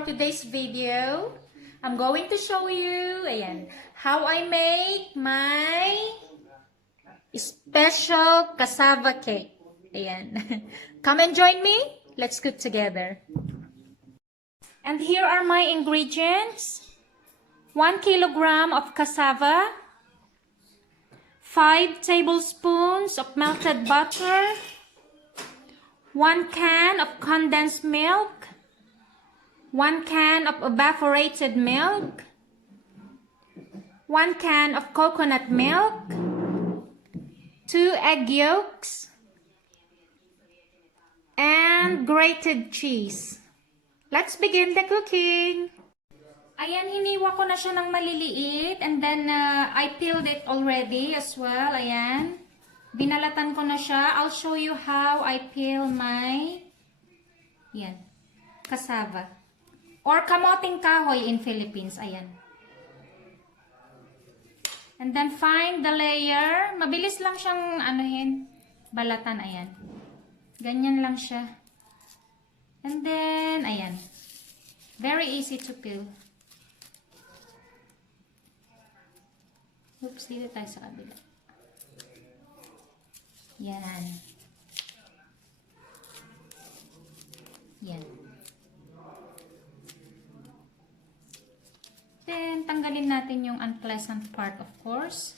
for today's video. I'm going to show you how I make my special cassava cake. Come and join me. Let's cook together. And here are my ingredients. 1 kilogram of cassava, 5 tablespoons of melted butter, 1 can of condensed milk, 1 can of evaporated milk, 1 can of coconut milk, 2 egg yolks, and grated cheese. Let's begin the cooking. Ayan, hiniwa ko na siya ng maliliit and then I peeled it already as well. Ayan. Binalatan ko na siya. I'll show you how I peel my cassava. Or kamoting kahoy in Philippines. Ayan. And then find the layer. Mabilis lang siyang balatan. Ayan. Ganyan lang siya. And then, ayan. Very easy to peel. Oops, dito tayo sa kabila. Yan. Yan. Then, tanggalin natin yung unpleasant part, of course.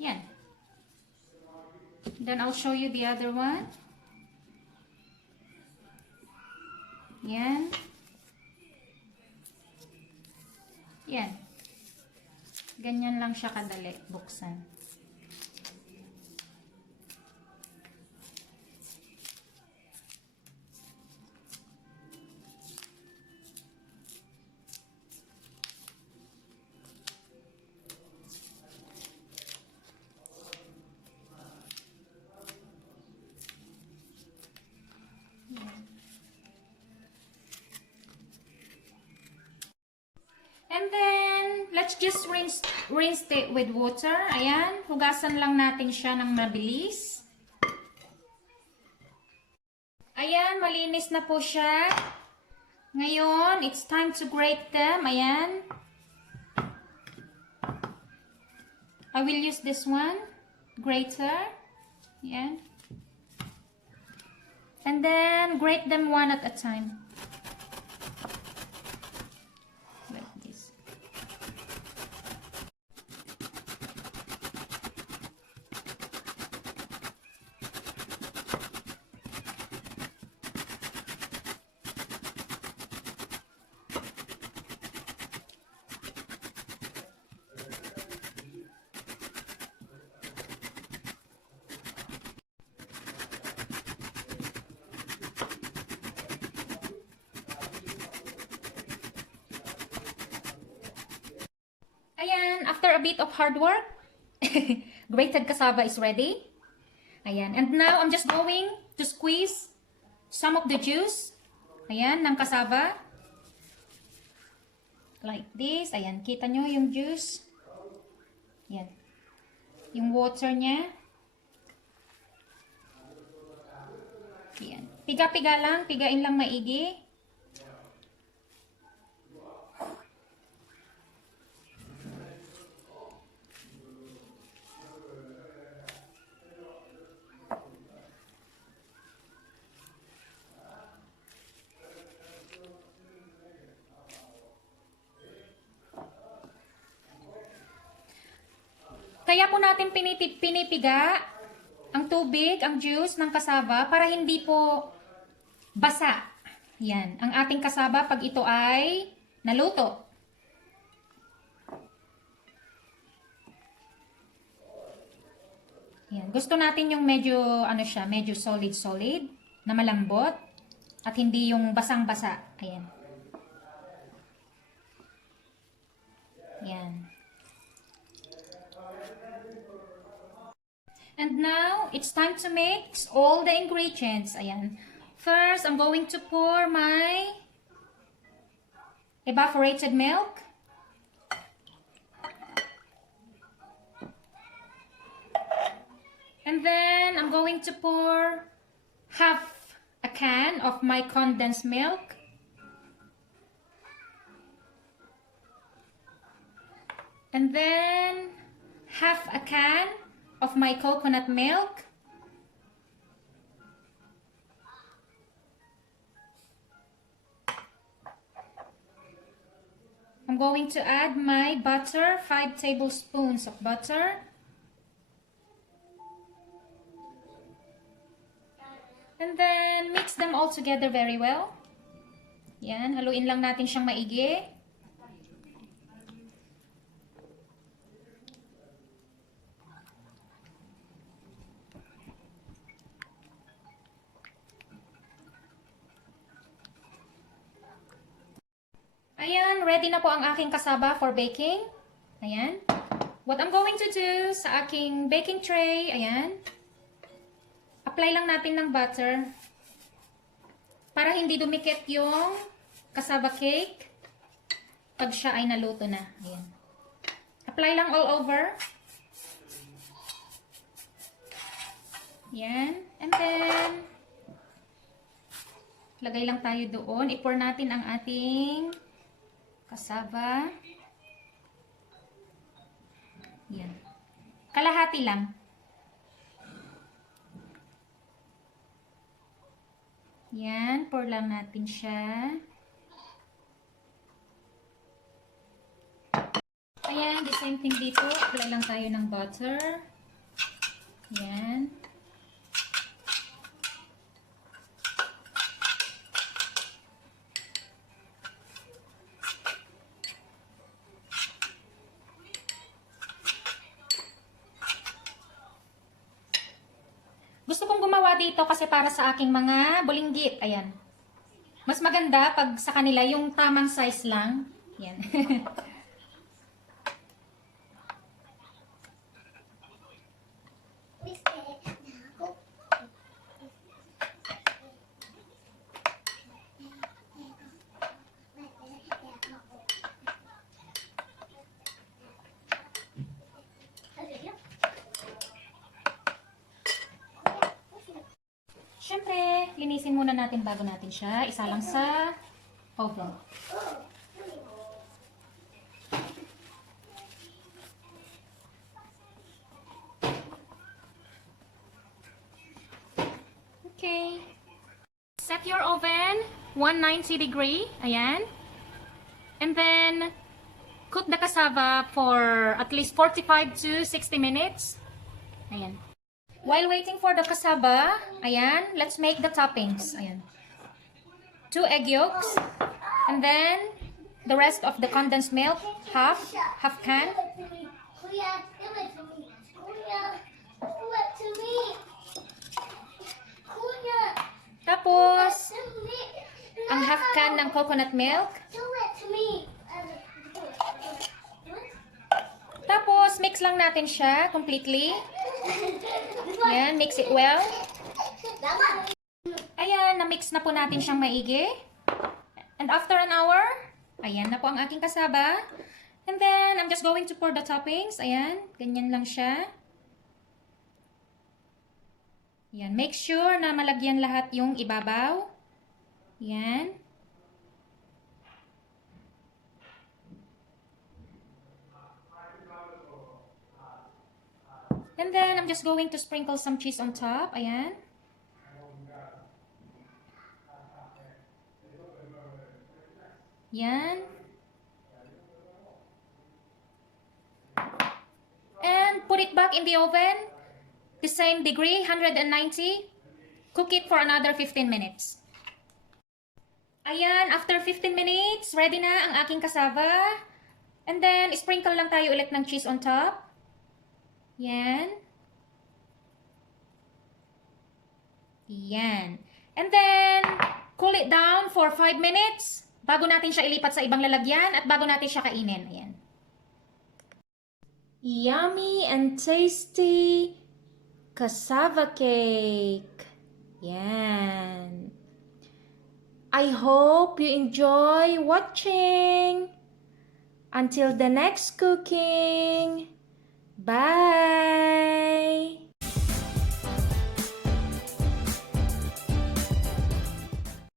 Yan. Then, I'll show you the other one. Yan. Yan. Ganyan lang siya kadali buksan. And then, let's just rinse it with water. Ayan, hugasan lang natin siya ng mabilis. Ayan, malinis na po siya. Ngayon, it's time to grate them. Ayan. I will use this one, grater. Ayan. And then, grate them one at a time. Ayan, after a bit of hard work, grated cassava is ready. Ayan, and now I'm just going to squeeze some of the juice. Ayan, ng cassava. Like this. Ayan, kita nyo yung juice. Ayan. Yung water niya. Ayan. Piga-piga lang, pigain lang maigi. Kaya po natin pinipiga ang tubig, ang juice ng cassava para hindi po basa. Yan, ang ating cassava pag ito ay naluto. Yan, gusto natin yung medyo medyo solid na malambot at hindi yung basang-basa. Ayan. Yan. And now, it's time to mix all the ingredients. Ayan. First, I'm going to pour my evaporated milk. And then, I'm going to pour half a can of my condensed milk. And then half a can of my coconut milk. I'm going to add my butter, 5 tablespoons of butter. And then mix them all together very well. Yan, haluin lang natin siyang maigi. Ayan, ready na po ang aking cassava for baking. Ayan. What I'm going to do sa aking baking tray, ayan. Apply lang natin ng butter para hindi dumikit yung cassava cake pag siya ay naluto na. Ayan. Apply lang all over. Ayan. And then, lagay lang tayo doon. I-pour natin ang ating cassava. Yan. Kalahati lang. Yan. Pour lang natin siya. Ayan. The same thing dito. Apply lang tayo ng butter. Yan. Gusto kong gumawa dito kasi para sa aking mga bulinggit. Ayan. Mas maganda pag sa kanila yung tamang size lang. Ayan. Siyempre, linisin muna natin bago natin siya. Isa lang sa oven. Okay. Set your oven 190 degree. Ayan. And then, cook the cassava for at least 45 to 60 minutes. Ayan. While waiting for the cassava, ayan, let's make the toppings. Ayan. 2 egg yolks. And then, the rest of the condensed milk, half can. Tapos, ang half can ng coconut milk. Tapos, mix lang natin siya completely. Ayan, mix it well. Ayan, na-mix na po natin siyang maigi. And after an hour, ayan na po ang aking cassava. And then, I'm just going to pour the toppings. Ayan, ganyan lang siya. Ayan, make sure na malagyan lahat yung ibabaw. Ayan. And then, I'm just going to sprinkle some cheese on top. Ayan. Yan. And put it back in the oven. The same degree, 190. Cook it for another 15 minutes. Ayan, after 15 minutes, ready na ang aking cassava. And then, sprinkle lang tayo ulit ng cheese on top. Yan. Yan. And then, cool it down for 5 minutes bago natin siya ilipat sa ibang lalagyan at bago natin siya kainin. Ayan. Yummy and tasty cassava cake. Yan. I hope you enjoy watching. Until the next cooking. Bye.